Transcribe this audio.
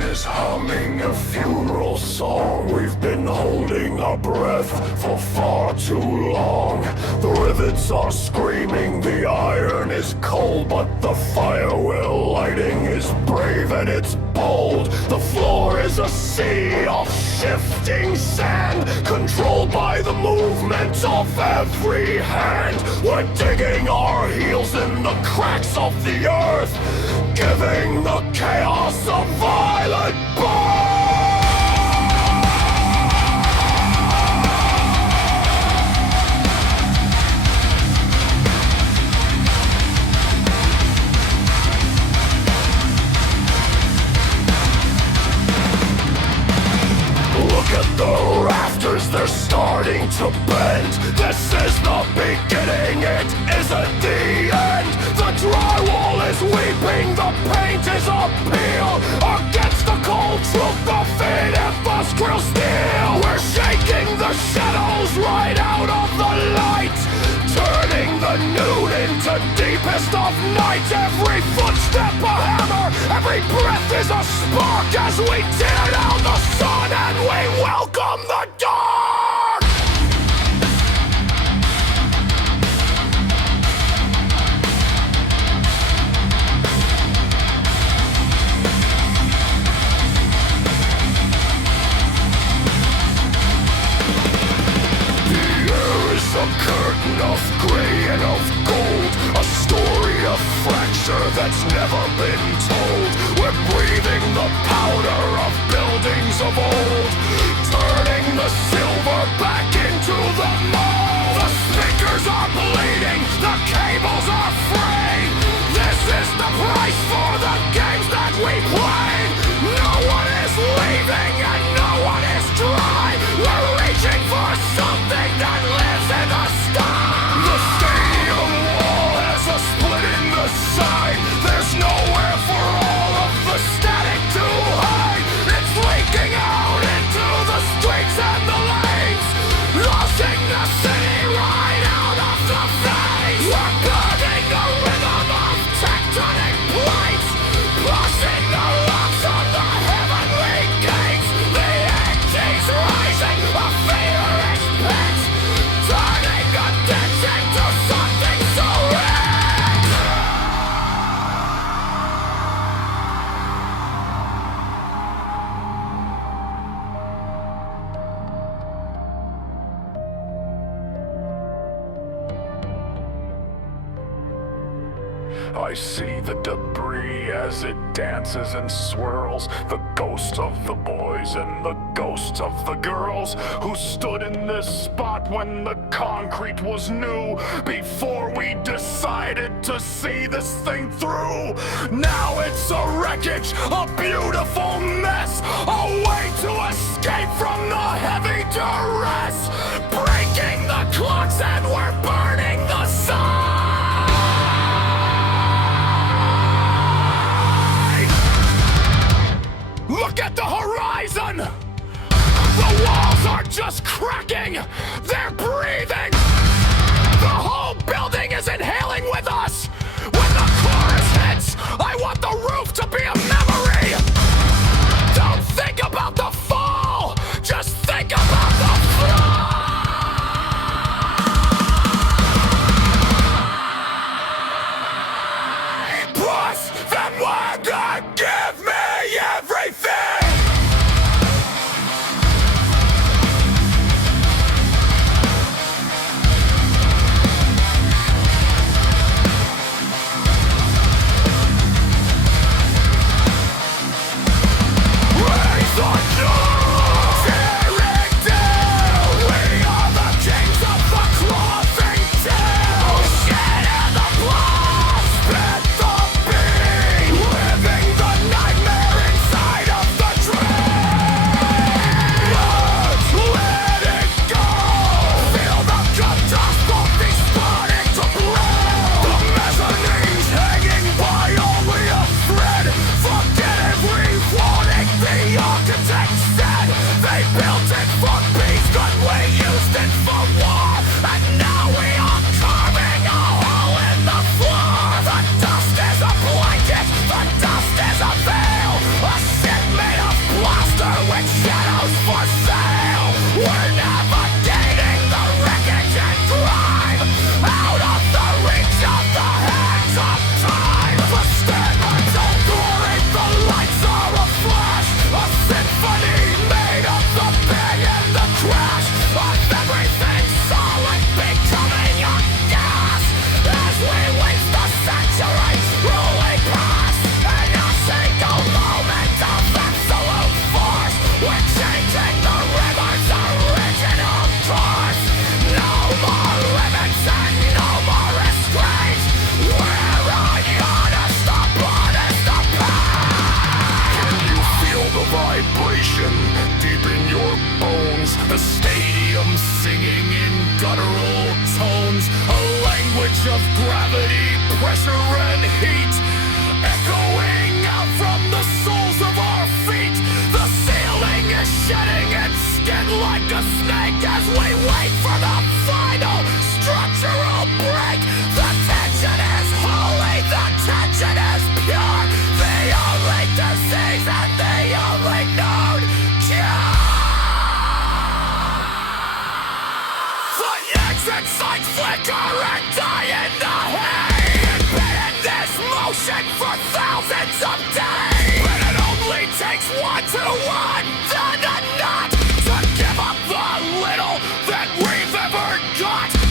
is humming a funeral song. We've been holding our breath for far too long. The rivets are screaming, the iron is cold, but the fire we're lighting is brave and it's bold. The floor is a sea of shifting sand, controlled by the movement of every hand. We're digging our heels in the cracks of the earth, giving the chaos a violent birth. Look at the rafters, they're starting to bend. This is the beginning, it isn't the end. The drywall is weeping, the paint is a peel against the cold truth, the feet of us grill steel. We're shaking the shadows right out of the light, turning the noon into deepest of night. Every footstep a hammer, every breath is a spark, as we tear down the sun and we welcome the dark. The air is a curtain of gray and of gold, a story of fracture that's never been told. We're breathing the powder of buildings of old, turning the silver back into the mold. The speakers are bleeding, the cables are frayed. This is the price for the games that we played. No one is leaving and no one is dry. We're reaching for something that lives in the sky. The stadium wall has a split in the side. There's nowhere for all of the static to hide. It's leaking out into the streets and the lanes, losing the city right out of the face. We're burning the rhythm of tectonic plates, pushing the rocks on the heavenly gates. The empty's rising, a fear is pit, turning the ditch into something so rich. I see the debris as it dances and swirls, the ghosts of the boys and the ghosts of the girls who stood in this spot when the concrete was new, before we decided to see this thing through. Now it's a wreckage, a beautiful mess, a way to escape from the heavy duress, breaking the clocks and we're burning the sun. Look at the horizon! The walls are just cracking! They're breathing! The whole building is inhaling with us! When the chorus hits, I want the roof to be a memory! Don't think about the fall! Just think about the fly! Plus, then we're gonna give me everything! guttural tones, a language of gravity, pressure and heat, echoing out from the soles of our feet. The ceiling is shedding its skin like a snake as we wait for the final structural break. The tension is holy, the tension is pure, the only disease and the only known cure. The exit signs flicker and die in the hay, been in this motion for thousands of days. But it only takes one to undo the knot, to give up the little that we've ever got.